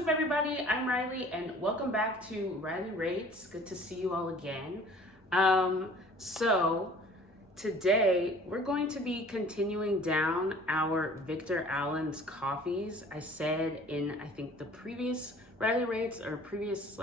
up, everybody? I'm Reilly, and welcome back to Reilly Rates. Good to see you all again. So today we're going to be continuing down our Victor Allen's coffees. I said in, I think, the previous Reilly Rates or previous,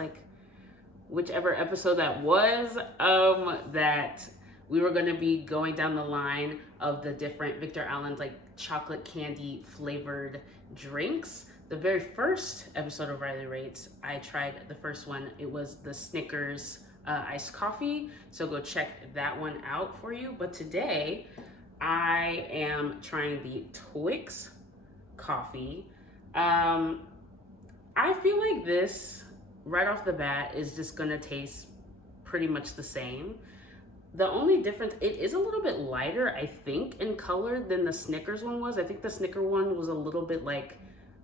whichever episode that was, that we were going to be going down the line of the different Victor Allen's chocolate candy flavored drinks. The very first episode of Reilly Rates, I tried the first one. It was the Snickers iced coffee. So go check that one out for you. But today, I am trying the Twix coffee. I feel like this, right off the bat, is just gonna taste pretty much the same. The only difference, it is a little bit lighter, I think, in color than the Snickers one was. I think the Snicker one was a little bit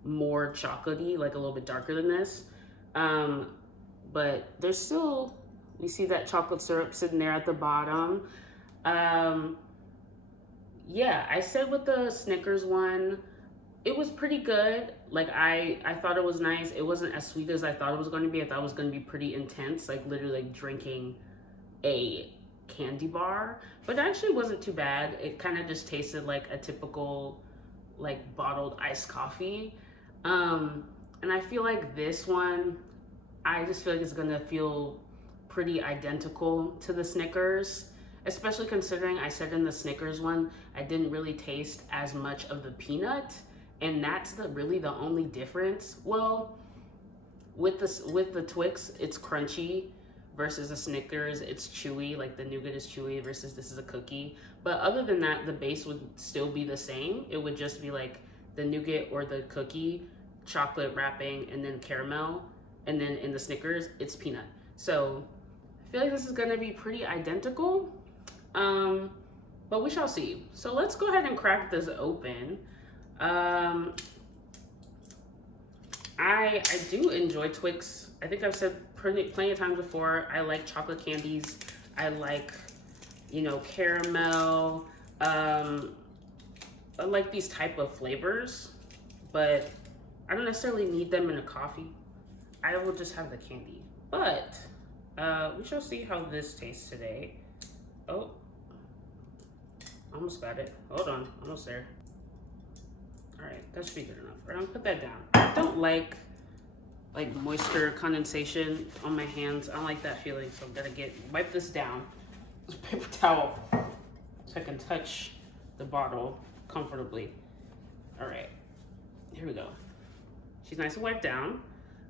more chocolatey, a little bit darker than this. But there's still, we see that chocolate syrup sitting there at the bottom. Yeah, I said with the Snickers one, it was pretty good. I thought it was nice. It wasn't as sweet as I thought it was going to be. I thought it was going to be pretty intense, literally drinking a candy bar. But it actually wasn't too bad. It kind of just tasted like a typical bottled iced coffee. And I feel like this one, I just feel like it's gonna feel pretty identical to the Snickers, especially considering I said in the Snickers one, I didn't really taste as much of the peanut, and that's really the only difference. Well, with the Twix, it's crunchy versus the Snickers, it's chewy, the nougat is chewy versus this is a cookie. But other than that, the base would still be the same. It would just be the nougat or the cookie, chocolate wrapping, and then caramel. And then in the Snickers, it's peanut. So I feel like this is gonna be pretty identical, but we shall see. So let's go ahead and crack this open. I do enjoy Twix. I think I've said plenty of times before, I like chocolate candies. I like, caramel. I like these type of flavors, but I don't necessarily need them in a coffee. I will just have the candy. But we shall see how this tastes today. Oh, almost got it. Hold on, almost there. All right, that should be good enough. I'm gonna put that down. I don't like moisture condensation on my hands. I don't like that feeling, so I'm gonna wipe this down with a paper towel so I can touch the bottle comfortably. All right, here we go. She's nice and wiped down.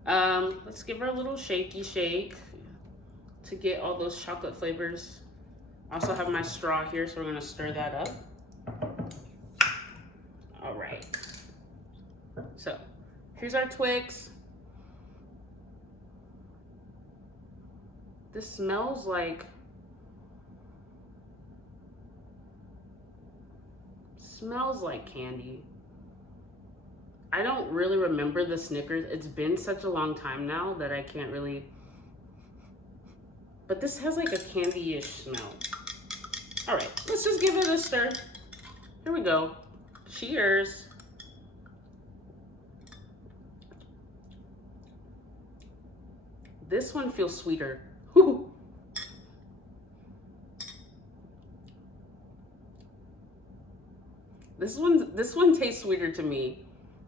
Let's give her a little shaky shake to get all those chocolate flavors. I also have my straw here, so we're gonna stir that up. All right. So here's our Twix. This smells like candy. I don't really remember the Snickers. It's been such a long time now that I can't really, but this has a candy-ish smell. All right, let's just give it a stir. Here we go. Cheers. This one feels sweeter. Whew. This one tastes sweeter to me.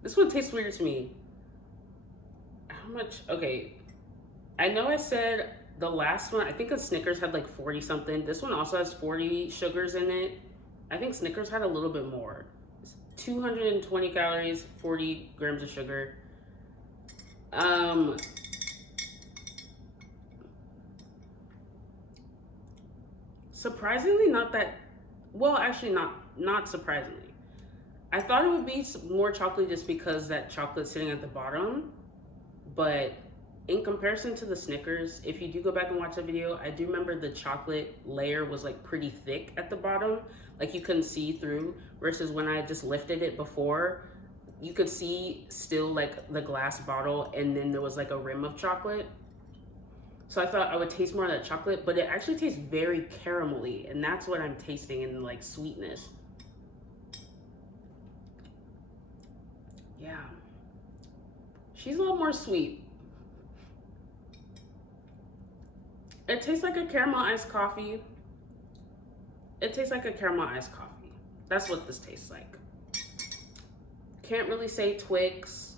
This one tastes weird to me. How much? Okay. I know I said the last one, I think the Snickers had 40 something. This one also has 40 sugars in it. I think Snickers had a little bit more. It's 220 calories, 40 grams of sugar. Surprisingly not that, well, actually not surprisingly. I thought it would be more chocolatey just because that chocolate's sitting at the bottom, but in comparison to the Snickers, if you do go back and watch the video, I do remember the chocolate layer was pretty thick at the bottom, you couldn't see through, versus when I just lifted it before, you could see still the glass bottle, and then there was a rim of chocolate. So I thought I would taste more of that chocolate, but it actually tastes very caramelly, and that's what I'm tasting in sweetness. Yeah. She's a little more sweet. It tastes like a caramel iced coffee. It tastes like a caramel iced coffee. That's what this tastes like. Can't really say Twix.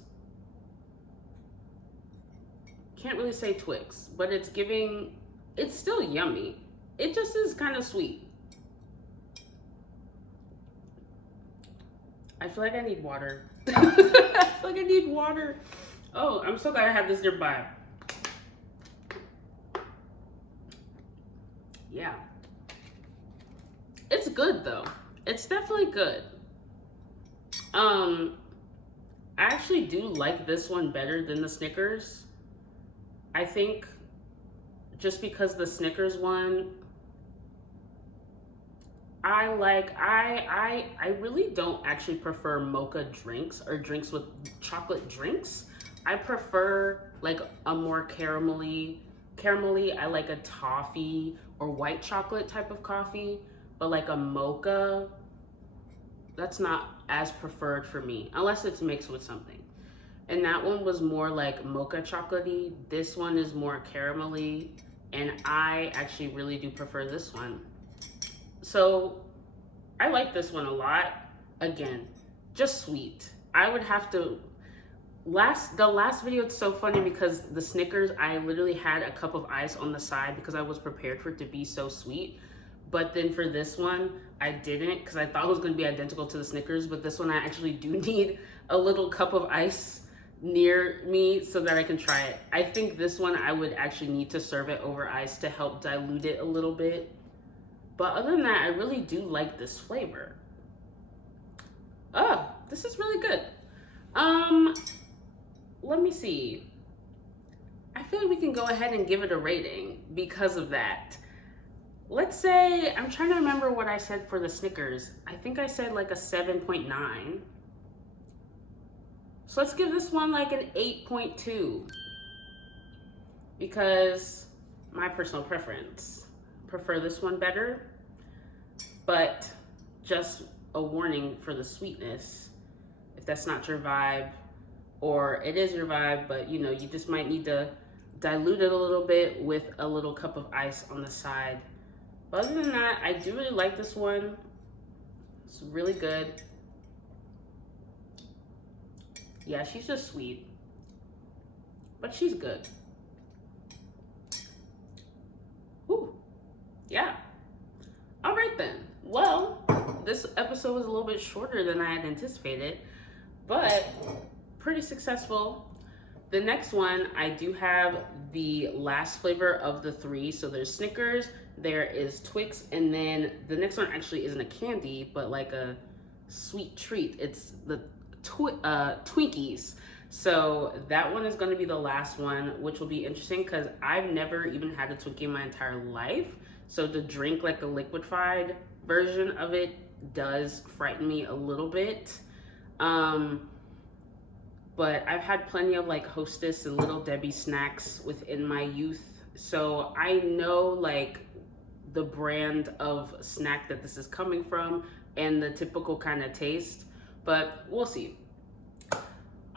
Can't really say Twix, but it's giving, it's still yummy. It just is kind of sweet. I feel like I need water. I feel like I need water. Oh, I'm so glad I had this nearby. Yeah. It's good though. It's definitely good. I actually do like this one better than the Snickers. I think just because the Snickers one, I really don't actually prefer mocha drinks or drinks with chocolate drinks. I prefer like a more caramelly, I like a toffee or white chocolate type of coffee, but like a mocha, that's not as preferred for me unless it's mixed with something. And that one was more like mocha chocolatey. This one is more caramelly, and I actually really do prefer this one. So I like this one a lot. Again, just sweet. I would have to, the last video, it's so funny because the Snickers, I literally had a cup of ice on the side because I was prepared for it to be so sweet. But then for this one, I didn't because I thought it was going to be identical to the Snickers. But this one, I actually do need a little cup of ice near me so that I can try it. I think this one, I would actually need to serve it over ice to help dilute it a little bit. But other than that, I really do like this flavor. Oh, this is really good. Let me see. I feel like we can go ahead and give it a rating because of that. Let's say, I'm trying to remember what I said for the Snickers. I think I said like a 7.9. So let's give this one like an 8.2 because my personal preference. Prefer this one better, but just a warning for the sweetness. If that's not your vibe, or it is your vibe, but you know, you just might need to dilute it a little bit with a little cup of ice on the side. But other than that, I do really like this one. It's really good. Yeah, she's just sweet, but she's good. Whew. Yeah. All right then. Well, this episode was a little bit shorter than I had anticipated, but pretty successful. The next one, I do have the last flavor of the three. So there's Snickers, there is Twix, and then the next one actually isn't a candy, but like a sweet treat. It's the Twinkies. So that one is going to be the last one, which will be interesting because I've never even had a Twinkie in my entire life. So to drink like a liquefied version of it does frighten me a little bit. But I've had plenty of like Hostess and Little Debbie snacks within my youth. So I know like the brand of snack that this is coming from and the typical kind of taste, but we'll see.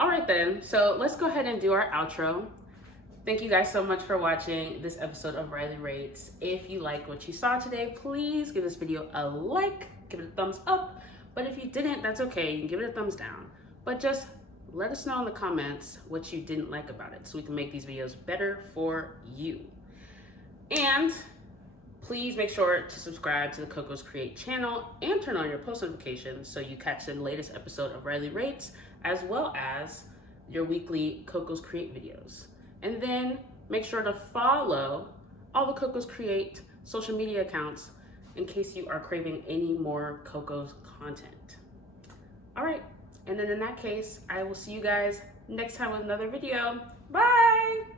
All right then, so let's go ahead and do our outro. Thank you guys so much for watching this episode of Reilly Rates. If you like what you saw today, please give this video a like, give it a thumbs up. But if you didn't, that's okay, you can give it a thumbs down. But just let us know in the comments what you didn't like about it so we can make these videos better for you. And please make sure to subscribe to the Coco's Create channel and turn on your post notifications so you catch the latest episode of Reilly Rates as well as your weekly Coco's Create videos. And then make sure to follow all the Coco's Create social media accounts in case you are craving any more Coco's content. All right, and then in that case, I will see you guys next time with another video. Bye!